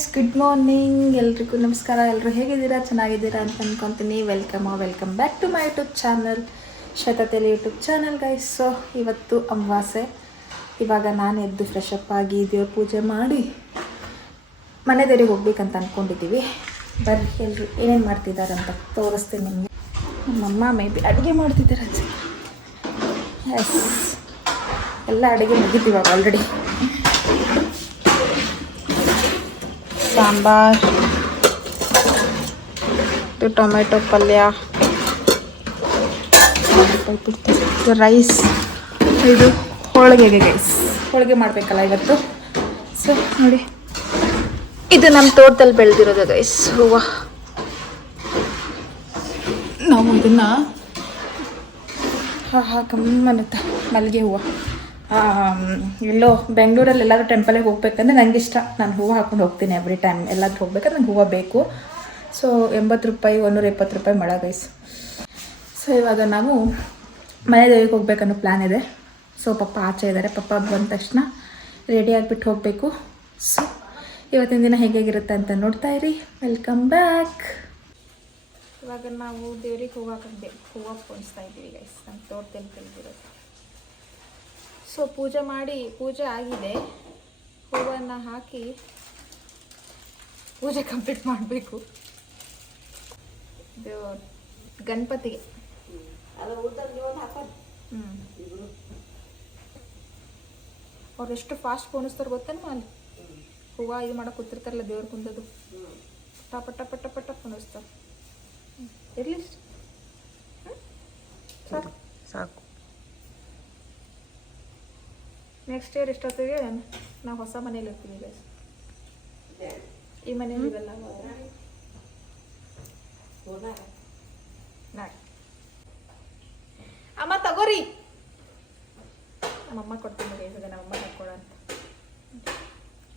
Guys, good morning. ಎಲ್ರಿಗೂ ನಮಸ್ಕಾರ. ಎಲ್ಲರೂ ಹೇಗಿದ್ದೀರಾ? ಚೆನ್ನಾಗಿದ್ದೀರಾ ಅಂತ ಅಂದ್ಕೊತೀನಿ. Welcome back to my YouTube channel, ಶತತೆಲಿ ಯೂಟ್ಯೂಬ್ ಚಾನಲ್ ಗೈಸ್. ಸೊ ಇವತ್ತು ಅಮಾವಾಸ್ಯೆ. ಇವಾಗ ನಾನು ಎದ್ದು ಫ್ರೆಶ್ ಅಪ್ ಆಗಿ ದೇವ್ರ ಪೂಜೆ ಮಾಡಿ ಮನೆ ದೇವ್ರಿಗೆ ಹೋಗ್ಬೇಕಂತ ಅಂದ್ಕೊಂಡಿದ್ದೀವಿ. ಬರ್ರಿ ಎಲ್ಲರೂ ಏನೇನು ಮಾಡ್ತಿದ್ದಾರೆ ಅಂತ ತೋರಿಸ್ತೀನಿ ನಿಮಗೆ. ನಮ್ಮಮ್ಮ ಮೇ ಬಿ ಅಡುಗೆ ಮಾಡ್ತಿದ್ದಾರೆ ಅನ್ಸುತ್ತೆ. ಎಸ್, ಎಲ್ಲ ಅಡುಗೆ ಮುಗಿತೀವಾಗ ಆಲ್ರೆಡಿ. ಸಾಂಬಾರ್, ಟೊಮೆಟೊ ಪಲ್ಯ, ರೈಸ್, ಇದು ಹೋಳಿಗೆಗೆ ಗೈಸ್. ಹೋಳಿಗೆ ಮಾಡಬೇಕಲ್ಲ ಇವತ್ತು. ಸೊ ನೋಡಿ, ಇದು ನಮ್ಮ ತೋಟದಲ್ಲಿ ಬೆಳೆದಿರೋದು ಗೈಸ್ ಹೂವು. ನಾವು ಇದನ್ನು ಗಮ್ಮನ್ನುತ್ತೆ ಮಲ್ಲಿಗೆ ಹೂವು. ಎಲ್ಲೋ ಬೆಂಗಳೂರಲ್ಲಿ ಎಲ್ಲಾದರೂ ಟೆಂಪಲಿಗೆ ಹೋಗ್ಬೇಕಂದ್ರೆ ನನಗೆ ಇಷ್ಟ. ನಾನು ಹೂವು ಹಾಕ್ಕೊಂಡು ಹೋಗ್ತೀನಿ ಎವ್ರಿ ಟೈಮ್. ಎಲ್ಲಾದರೂ ಹೋಗ್ಬೇಕಂದ್ರೆ ನಂಗೆ ಹೂವು ಬೇಕು. ಸೊ 80 ರೂಪಾಯಿ, 120 ರೂಪಾಯಿ ಮಳ ಗೈಸ್. ಸೊ ಇವಾಗ ನಾವು ಮನೆ ದೇವಿಗೆ ಹೋಗ್ಬೇಕನ್ನೋ ಪ್ಲ್ಯಾನ್ ಇದೆ. ಸೊ ಪಪ್ಪ ಆಚೆ ಇದ್ದಾರೆ. ಪಪ್ಪ ಬಂದ ತಕ್ಷಣ ರೆಡಿ ಆಗಿಬಿಟ್ಟು ಹೋಗಬೇಕು. ಸೊ ಇವತ್ತಿನ ದಿನ ಹೇಗಿರುತ್ತೆ ಅಂತ ನೋಡ್ತಾ ಇರಿ. Welcome back. ಇವಾಗ ನಾವು ದೇವ್ರಿಗೆ ಹೂವು ಪೋಣಿಸ್ತಾ ಇದ್ದೀವಿ ಗೈಸ್. ನಮ್ಮ ತೋಟದಲ್ಲಿ ಬೆಳೆದಿರೋದು. ಸೊ ಪೂಜೆ ಆಗಿದೆ. ಹೂವನ್ನು ಹಾಕಿ ಪೂಜೆ ಕಂಪ್ಲೀಟ್ ಮಾಡಬೇಕು. ಇದು ಗಣಪತಿಗೆ. ಅವ್ರು ಎಷ್ಟು ಫಾಸ್ಟ್ ಪೋಣಿಸ್ತಾರೆ ಗೊತ್ತೇನು? ಅಲ್ಲಿ ಹೂವು ಇದು ಮಾಡಕ್ಕೆ ಕೂತಿರ್ತಾರಲ್ಲ ದೇವ್ರ ಕುಂದದು, ಪಟ ಪಟ ಪಟ ಪಟ ಪೋಣಿಸ್ತಾರೆ. ಇರಲಿ ಸಾಕು. ನೆಕ್ಸ್ಟ್ ಇಯರ್ ಇಷ್ಟೊತ್ತಿಗೆ ನಾವು ಹೊಸ ಮನೇಲಿ ಇರ್ತೀವಿ ಗೈಸ್. ಈ ಮನೇಲಿ ಇವೆಲ್ಲ ಅಮ್ಮ ತಗೋರಿ. ನಮ್ಮಮ್ಮ ಕೊಡ್ತೀನಿ ಗೈಸ್. ಅದೇ ನಮ್ಮಮ್ಮ ಹಾಕ್ಕೊಡ ಅಂತ.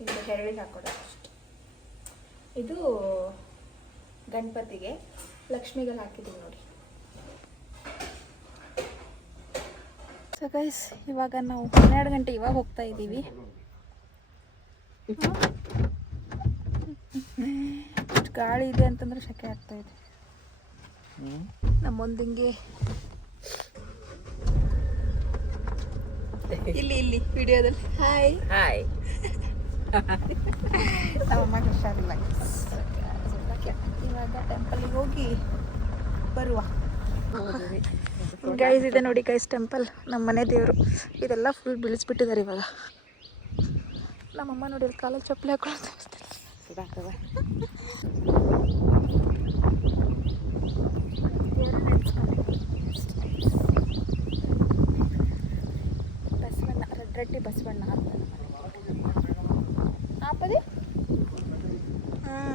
ಇಲ್ಲಿ ಹೆರಳಿಗೆ ಹಾಕ್ಕೊಡ ಅಷ್ಟು. ಇದು ಗಣಪತಿಗೆ, ಲಕ್ಷ್ಮಿಗೆ ಹಾಕಿದ್ದೀವಿ ನೋಡಿ. ಸೊ ಗೈಸ್, ಇವಾಗ ನಾವು 12 ಗಂಟೆ ಇವಾಗ ಹೋಗ್ತಾ ಇದ್ದೀವಿ. ಗಾಳಿ ಇದೆ ಅಂತಂದ್ರೆ ಶಕೆ ಆಗ್ತಾ ಇದೆ. ನಮ್ಮೊಂದಿಂಗೆ ಇಲ್ಲಿ ವಿಡಿಯೋದಲ್ಲಿ ಹಾಯ್ ನಮ್ಮಮ್ಮ ಹುಷಾರಿಲ್ಲ. ಇವಾಗ ಟೆಂಪಲಿಗೆ ಹೋಗಿ ಬರುವ ಗೈಸ್. ಇದೆ ನೋಡಿ ಗೈಸ್ ಟೆಂಪಲ್, ನಮ್ಮ ಮನೆ ದೇವರು. ಇದೆಲ್ಲ ಫುಲ್ ಬಿಳಿಸ್ಬಿಟ್ಟಿದ್ದಾರೆ ಇವಾಗ. ನಮ್ಮಮ್ಮ ನೋಡಿ ಅಲ್ಲಿ ಕಾಲಲ್ಲಿ ಚಪ್ಪಲಿ ಹಾಕೊಂಡು ಬಸವಣ್ಣ, ರೆಡ್ಡಿ ಬಸವಣ್ಣ ಅಂತ ಆಪದಿ.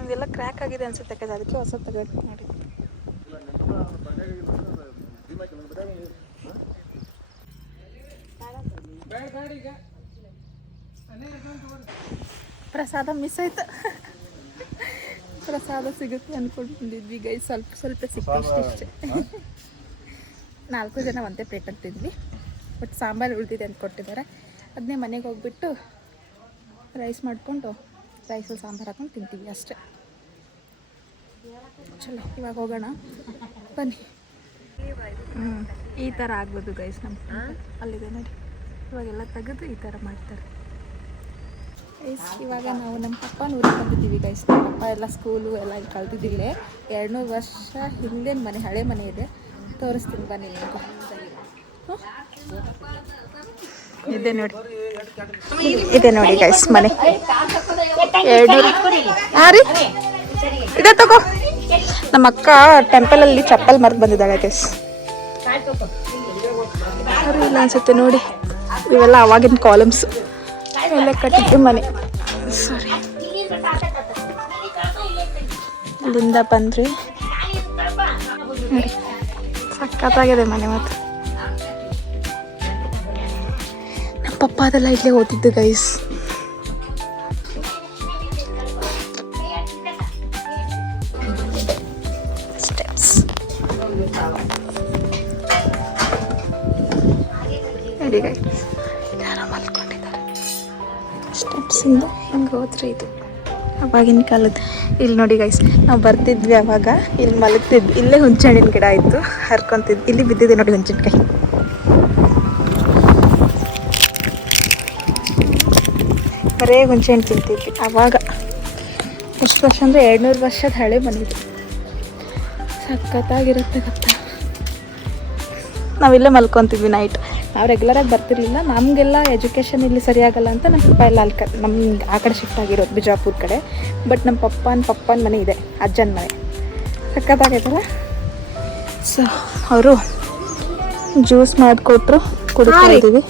ಇದೆಲ್ಲ ಕ್ರ್ಯಾಕ್ ಆಗಿದೆ ಅನ್ಸುತ್ತೆ ಕೈ. ಅದಕ್ಕೆ ಹೊಸ ತಗೊಂಡು ನೋಡಿ. ಪ್ರಸಾದ ಮಿಸ್ ಆಯ್ತು. ಪ್ರಸಾದ ಸಿಗುತ್ತೆ ಅಂದ್ಕೊಂಡಿದ್ವಿ ಗೈ. ಸ್ವಲ್ಪ ಸಿಕ್ತು ಇಷ್ಟೇ. 4 ಜನ ಒಂದೇ ಪ್ಲೇಟ್ ಅಂತಿದ್ವಿ. ಬಟ್ ಸಾಂಬಾರು ಉಳಿದಿದೆ ಅಂತ ಕೊಟ್ಟಿದ್ದಾರೆ. ಅದನ್ನೇ ಮನೆಗೆ ಹೋಗ್ಬಿಟ್ಟು ರೈಸ್ ಮಾಡಿಕೊಂಡು ರೈಸಲ್ಲಿ ಸಾಂಬಾರು ಹಾಕೊಂಡು ತಿಂತೀವಿ ಅಷ್ಟೇ. ಚಲೋ, ಇವಾಗ ಹೋಗೋಣ ಬನ್ನಿ. ಈ ಥರ ಆಗ್ಬೋದು ಗೈಸ್. ನಮ್ಮ ಅಲ್ಲಿದೆ ನೋಡಿ. ಇವಾಗೆಲ್ಲ ತೆಗೆದು ಈ ಥರ ಮಾಡ್ತಾರೆ ಗೈಸ್. ಇವಾಗ ನಾವು ನಮ್ಮ ಪಪ್ಪನ ಊರಿಗೆ ಬಂದಿದ್ದೀವಿ ಗೈಸ್. ನಮ್ಮ ಪಪ್ಪ ಎಲ್ಲ ಸ್ಕೂಲು ಎಲ್ಲ ಕಲ್ತಿದ್ದಿಲ್ಲ. 200 ವರ್ಷ ಹಿಂದಿನ ಮನೆ, ಹಳೆ ಮನೆ ಇದೆ. ತೋರಿಸ್ತೀನಿ ಬನ್ನಿ ನಿಮಗೆ. ಇದೆ ನೋಡಿ ಗೈಸ್ ಮನೆ. 200. ಹಾಂ ರೀ, ಇದೆ ತಗೋ. ನಮ್ಮ ಅಕ್ಕ ಟೆಂಪಲಲ್ಲಿ ಚಪ್ಪಲ್ ಮರ್ತು ಬಂದಿದ್ದಾಳೆ ಗೈಸ್. ಇಲ್ಲ ಅನ್ಸುತ್ತೆ ನೋಡಿ. ಇವೆಲ್ಲ ಅವಾಗಿನ ಕಾಲಮ್ಸ್ ಎಲ್ಲ ಕಟ್ಟಿದ್ದು ಮನೆ. ಸಾರಿ, ಅಲ್ಲಿಂದ ಬಂದರೆ ನೋಡಿ ಸಖತ್ತಾಗಿದೆ ಮನೆ. ಮತ್ತು ನಮ್ಮ ಪಪ್ಪ ಅದೆಲ್ಲ ಇಲ್ಲೇ ಓದಿದ್ದು ಗೈಸ್. ಸ್ಟೆಪ್ಸ್ ನೋಡಿ ಗೈಸ್, ಯಾರೋ ಮಲ್ಕೊಂಡಿದ್ದಾರೆ. ಸ್ಟೆಪ್ಸಿಂದ ಹಿಂಗೆ ಹೋದ್ರೆ ಇದು ಅವಾಗಿನ ಕಾಲದ. ಇಲ್ಲಿ ನೋಡಿ ಗೈಸ್, ನಾವು ಬರ್ತಿದ್ವಿ ಅವಾಗ, ಇಲ್ಲಿ ಮಲಗ್ತಿದ್ವಿ. ಇಲ್ಲೇ ಹುಂಚೆಹಣ್ಣಿನ ಗಿಡ ಇತ್ತು, ಹರ್ಕೊತಿದ್ವಿ. ಇಲ್ಲಿ ಬಿದ್ದಿದೆ ನೋಡಿ ಹುಂಚಿನಕಾಯಿ. ಬರೇ ಹುಂಚೆಹಣ್ಣು ತಿಂತಿದ್ವಿ ಅವಾಗ. ಎಷ್ಟು ವರ್ಷ ಅಂದರೆ 200 ವರ್ಷದ ಹಳೆ ಮನೆಯಿದೆ. ಸಖತ್ತಾಗಿರುತ್ತೆ ಗೊತ್ತಾ. ನಾವಿಲ್ಲೇ ಮಲ್ಕೊತಿದ್ವಿ ನೈಟ್. ನಾವು ರೆಗ್ಯುಲರಾಗಿ ಬರ್ತಿರ್ಲಿಲ್ಲ. ನಮಗೆಲ್ಲ ಎಜುಕೇಷನ್ ಇಲ್ಲಿ ಸರಿಯಾಗಲ್ಲ ಅಂತ ನಮ್ಮ ಪಪ್ಪ ಎಲ್ಲ ನಮ್ಗೆ ಆ ಕಡೆ ಶಿಫ್ಟ್ ಆಗಿರೋದು, ಬಿಜಾಪುರ ಕಡೆ. ಬಟ್ ನಮ್ಮ ಪಪ್ಪನ ಮನೆ ಇದೆ, ಅಜ್ಜನ ಮನೆ. ಸಖತ್ತಾಗೈತಲ್ಲ. ಸೊ ಅವರು ಜ್ಯೂಸ್ ಮಾಡಿಕೊಟ್ರು, ಕುಡಿತಾ ಇದ್ದೀವಿ.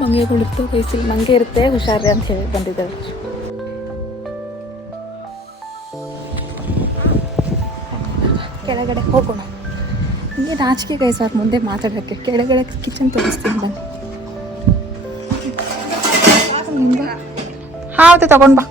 ಮಂಗೆಗಳಿರ್ತವೆ ವಯಸ್ಸಿಗೆ, ಮಂಗೆ ಇರುತ್ತೆ, ಹುಷಾರ್ರಿ ಅಂತ ಹೇಳಿ ಬಂದಿದ್ದಾರೆ. ಕೆಳಗಡೆ ಹೋಗೋಣ. ಹಿಂಗೆ ನಾಚಿಕೆ ಗೈಸ್ ಅವ್ರ ಮುಂದೆ ಮಾತಾಡೋಕ್ಕೆ. ಕೆಳಗಡೆ ಕಿಚನ್ ತೋರಿಸ್ತೀನಿ ಬನ್ನಿ. ಹೌದು, ತಗೊಂಡು ಬಾ.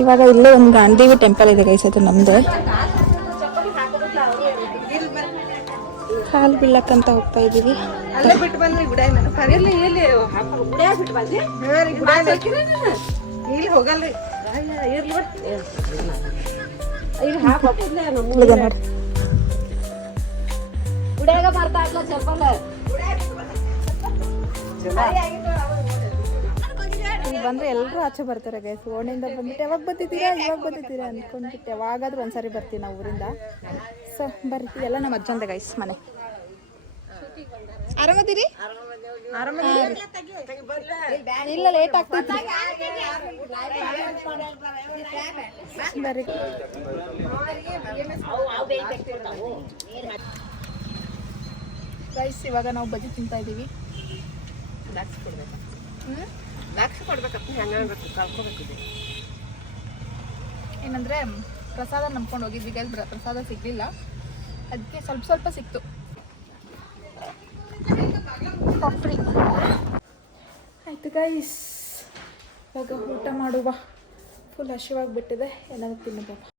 ಇವಾಗ ಇಲ್ಲೇ ಒಂದು ಗಾಂಧಿ ಟೆಂಪಲ್ ಇದೆ ಗೈಸ್, ಅದು ನಮ್ಮದೇ. ಕಾಲು ಬೀಳಕ್ಕಂತ ಹೋಗ್ತಾ ಇದ್ದೀವಿ. ಇಲ್ಲಿ ಬಂದರೆ ಎಲ್ಲರೂ ಆಚೆ ಬರ್ತಾರೆ ಗೈಸ್. ಓಣಿಂದ ಬಂದ್ಬಿಟ್ಟು ಯಾವಾಗ ಬಂದಿದ್ದೀರಾ ಅಂದ್ಕೊಂಡ್ಬಿಟ್ಟು ಯಾವಾಗಾದ್ರೂ ಒಂದ್ಸರಿ ಬರ್ತೀವಿ ನಾವು ಊರಿಂದ. ಸೊ ಬರ್ರಿ, ಎಲ್ಲ ನಮ್ಮ ಅಜ್ಜಂದೆ ಗೈಸ್ ಮನೆ. ಆರಾಮದಿರಿ? ಇಲ್ಲ, ಲೇಟ್ ಆಗ್ತೈತಿ ಬರ್ರಿ. ಗೈಸ್ ಇವಾಗ ನಾವು ಬಜ್ಜಿ ತಿಂತಾ ಇದ್ದೀವಿ. ಏನಂದ್ರೆ ಪ್ರಸಾದ ನಂಬ್ಕೊಂಡು ಹೋಗಿದ್ವಿ ಗೈಸ್, ಪ್ರಸಾದ ಸಿಗ್ಲಿಲ್ಲ, ಅದಕ್ಕೆ ಸ್ವಲ್ಪ ಸಿಕ್ತು. ಆಯ್ತು ಗೈಸ್, ಇವಾಗ ಊಟ ಮಾಡುವ. ಫುಲ್ ಹಸಿವಾಗ್ಬಿಟ್ಟಿದೆ, ಏನಾದ್ರು ತಿನ್ನಬೇಕು.